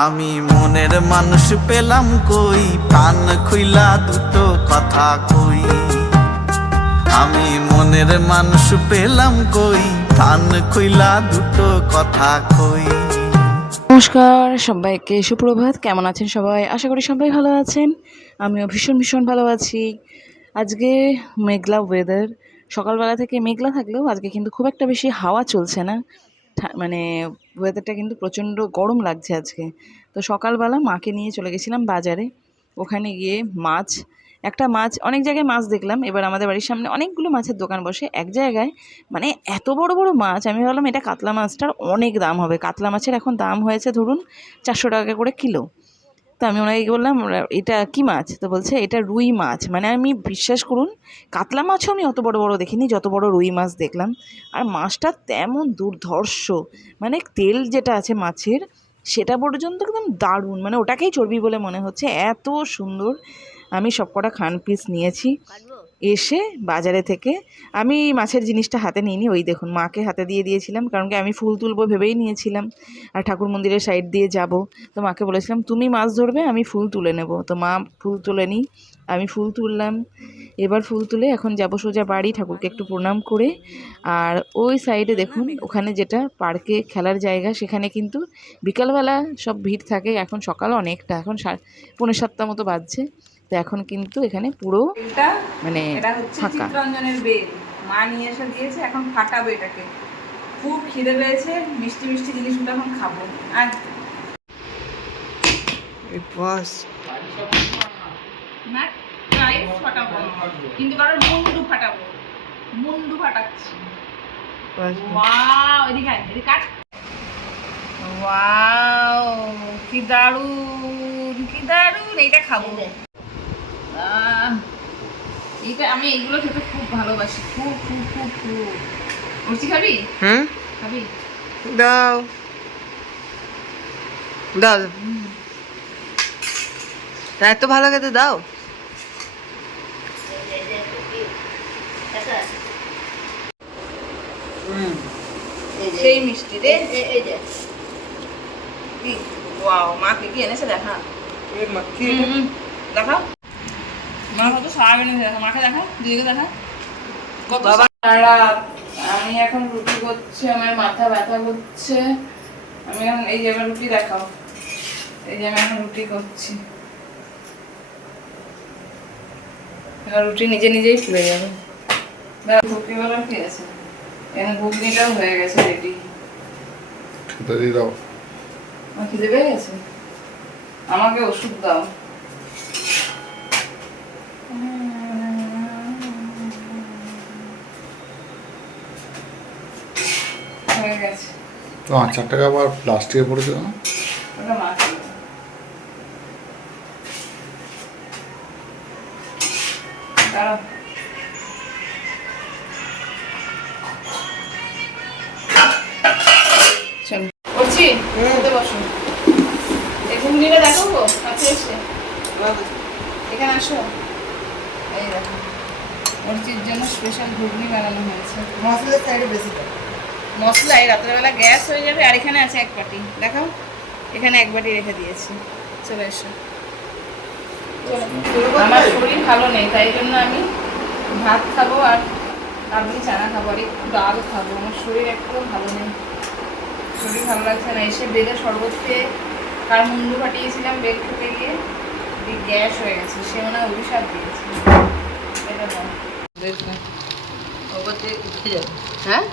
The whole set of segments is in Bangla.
আমি মনের মানুষ পেলাম কই, প্রাণ খুইলা দুটো কথা কই। আমি মনের মানুষ পেলাম কই, প্রাণ খুইলা দুটো কথা কই। নমস্কার সবাইকে, সুপ্রভাত। কেমন আছেন সবাই? আশা করি সবাই ভালো আছেন। আমিও ভীষণ ভীষণ ভালো আছি। আজকে মেঘলা ওয়েদার, সকালবেলা থেকে মেঘলা থাকলেও আজকে কিন্তু খুব একটা বেশি হাওয়া চলছে না। মানে ওয়েদারটা কিন্তু প্রচণ্ড গরম লাগছে আজকে। তো সকালবেলা মাকে নিয়ে চলে গেছিলাম বাজারে। ওখানে গিয়ে একটা মাছ, অনেক জায়গায় মাছ দেখলাম। এবার আমাদের বাড়ির সামনে অনেকগুলো মাছের দোকান বসে। এক জায়গায় মানে এত বড় বড় মাছ, আমি ভাবলাম এটা কাতলা মাছটার অনেক দাম হবে। কাতলা মাছের এখন দাম হয়েছে ধরুন 400 টাকা করে কিলো। তো আমি ওনাকে বললাম, এটা কি মাছ? তো বলছে এটা রুই মাছ। মানে আমি বিশ্বাস করুন, কাতলা মাছও আমি অত বড় বড় দেখিনি যত বড় রুই মাছ দেখলাম। আর মাছটা তেমন দুর্ধর্ষ, মানে তেল যেটা আছে মাছের সেটা পর্যন্ত একদম দারুণ, মানে ওটাকেই চর্বি বলে মনে হচ্ছে, এত সুন্দর। আমি সবকটা খান পিস নিয়েছি। এসে বাজারে থেকে আমি মাছের জিনিসটা হাতে নিইনি, ওই দেখুন মাকে হাতে দিয়ে দিয়েছিলাম, কারণ কি আমি ফুল তুলবো ভেবেই নিয়েছিলাম আর ঠাকুর মন্দিরের সাইড দিয়ে যাব। তো মাকে বলেছিলাম তুমি মাছ ধরবে, আমি ফুল তুলে নেব। তো মা ফুল তুলে নিই, আমি ফুল তুললাম। এবার ফুল তুলে এখন যাব সোজা বাড়ি, ঠাকুরকে একটু প্রণাম করে। আর ওই সাইডে দেখুন, ওখানে যেটা পার্কে খেলার জায়গা, সেখানে কিন্তু বিকালবেলা সব ভিড় থাকে। এখন সকাল অনেকটা, এখন 6:45 মতো বাজছে। তো এখন কিন্তু এখানে পুরো মানে এটা হচ্ছে ফাঁকা। চিত্তরঞ্জনের বেল, মা নিয়ে এসে দিয়েছে, এখন ফাটাবো এটাকে। খুব খিদে পেয়েছে, মিষ্টি মিষ্টি জিনিসগুলো এখন খাবো। আর বস না, রাইস ফাটাবো কিন্তু কারোর মুন্ডু ফাটাবো, মুন্ডু ফাটাচ্ছি। ওয়াও, এদিকে আয়, এদিকে কাট। ওয়াও, কি দারুণ, কি দারুণ। এইটা খাবো। এইটা আমি এইগুলো খেতে খুব ভালোবাসি, খুব খুব খুব খুব। মিষ্টি খাবি? খাবি? দাও দাও, এত ভালো খেতে দাও। সেই মিষ্টি রে। ওয়াও, মা কি কি এনেছে দেখা। দেখাও মা কত সারা এনেছে, দেখা মাকে দেখা, দিদিকে দেখা কত সারা। আমি এখন রুটি করছি, আমার মাথা ব্যথা করছে। আমি এখন এই যে আমার রুটি দেখাও, এই যে আমি এখন রুটি করছি। এবার রুটি নিজে নিজেই ফুলে যাবে। রুটিওয়ালা কি আছে, এখানে ঘুগনিটাও হয়ে গেছে রেডি। খেতে দিয়ে দাও। আমার খিদে পেয়ে গেছে, আমাকে ওষুধ দাও। হয়ে গেছে। তো আচারটাকে আবার প্লাস্টিকে পড়েছে না? ওটা মা খাবে। দাঁড়াও। চল করছি, খেতে বসো। এই ঘুগনিটা দেখো গো, কাছে এসে এখানে আসো। এই দেখো, অর্চির জন্য স্পেশাল ঘুগনি বানানো হয়েছে। মশলার সাইডে বেশি মশলা এই রাত্রেবেলা গ্যাস হয়ে যাবে। আর এখানে আছে এক বাটি, দেখাও, এখানে এক বাটি রেখে দিয়েছি। চলে এসো। আমার শরীর ভালো নেই, তাই জন্য আমি ভাত খাবো আর আপনি চানা খাবো আর একটু ডাল খাবো। আমার শরীর একটু ভালো নেই, শরীর ভালো লাগছে না। এসে বেলের শরবত খেয়ে কার মুন্ডু ফাটিয়েছিলাম বেল খেতে গিয়ে, গ্যাস হয়ে গেছে। সে মনে হয় অভিশাপ দিয়েছে। এটা দাও, হ্যাঁ,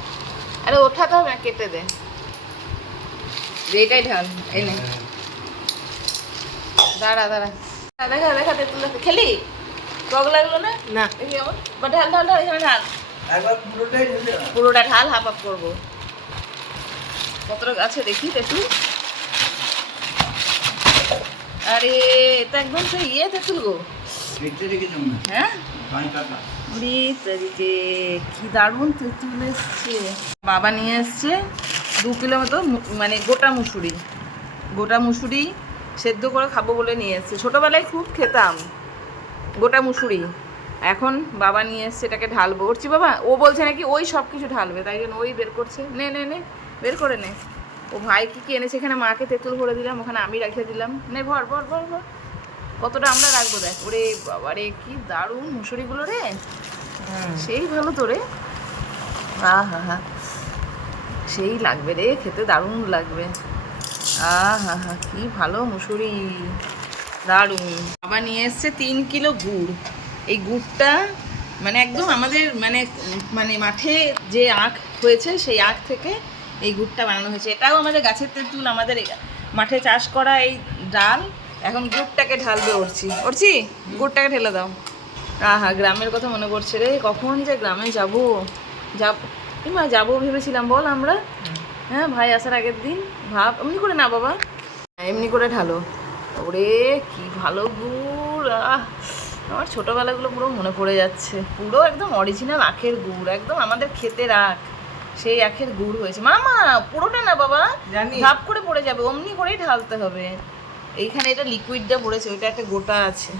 আরে ওঠাতে হবে না, কেটে দে। এইটাই ঢাল, এই নে। দাঁড়া দাঁড়া, দেখা দেখা তেঁতুল দেখা। খেলি টক লাগলো না? না। দেখি আমার বা ঢাল ঢাল ঢাল, এখানে ঢাল, পুরোটা ঢাল, হাফ হাফ করবো। কতটা আছে দেখি তেঁতুল। আরে এটা একদম সেই ইয়ে তেঁতুল গো। হ্যাঁ, কি দারুণ তেঁতুল এসছে। বাবা নিয়ে এসছে 2 কিলো মতো, মানে গোটা মুসুরি সেদ্ধ করে খাবো বলে নিয়ে এসছে। ছোটোবেলায় খুব খেতাম গোটা মুসুরি। এখন বাবা নিয়ে এসছে, এটাকে ঢালবো। উঠছি বাবা, ও বলছে নাকি ওই সব কিছু ঢালবে, তাই জন্য ওই বের করছে। নে নে নে, বের করে নে। ও ভাই কি কি এনেছে, এখানে মাকে তেঁতুল ভরে দিলাম, ওখানে আমি রেখে দিলাম। নে ভর ভর ভর ভর, কতটা আমরা রাখবো দেখ। ওরে বাবারে কি দারুণ মুসুরিগুলো রে, সেই ভালো তো রে। হা হা, সেই লাগবে রে খেতে, দারুণ লাগবে। হা কি ভালো মুসুরি, দারুণ। বাবা নিয়ে এসছে 3 কিলো গুড়। এই গুড়টা মানে একদম আমাদের মানে মানে মাঠে যে আখ হয়েছে সেই আখ থেকে এই গুড়টা বানানো হয়েছে। এটাও আমাদের গাছের তেঁতুল, আমাদের মাঠে চাষ করা এই ডাল। এখন গুড়টাকে ঢালবে অর্চি গুড়টাকে ঢেলে দাও। হা গ্রামের কথা মনে পড়ছে রে, কখন যে গ্রামে যাবো যাবো ভেবেছিলাম বল আমরা। হ্যাঁ ভাই আসার আগের দিন ভাব, এমনি করে না বাবা, এমনি করে ঢালো। ওরে কি ভালো গুড়, আমার ছোটোবেলাগুলো পুরো মনে পড়ে যাচ্ছে। পুরো একদম অরিজিনাল আখের গুড়, একদম আমাদের ক্ষেতের আখ, সেই আখের গুড় হয়েছে। মামা পুরোটা না বাবা, ধাপ করে পড়ে যাবে, অমনি করেই ঢালতে হবে। এইখানে এটা লিকুইডটা পড়েছে, ওইটা একটা গোটা আছে।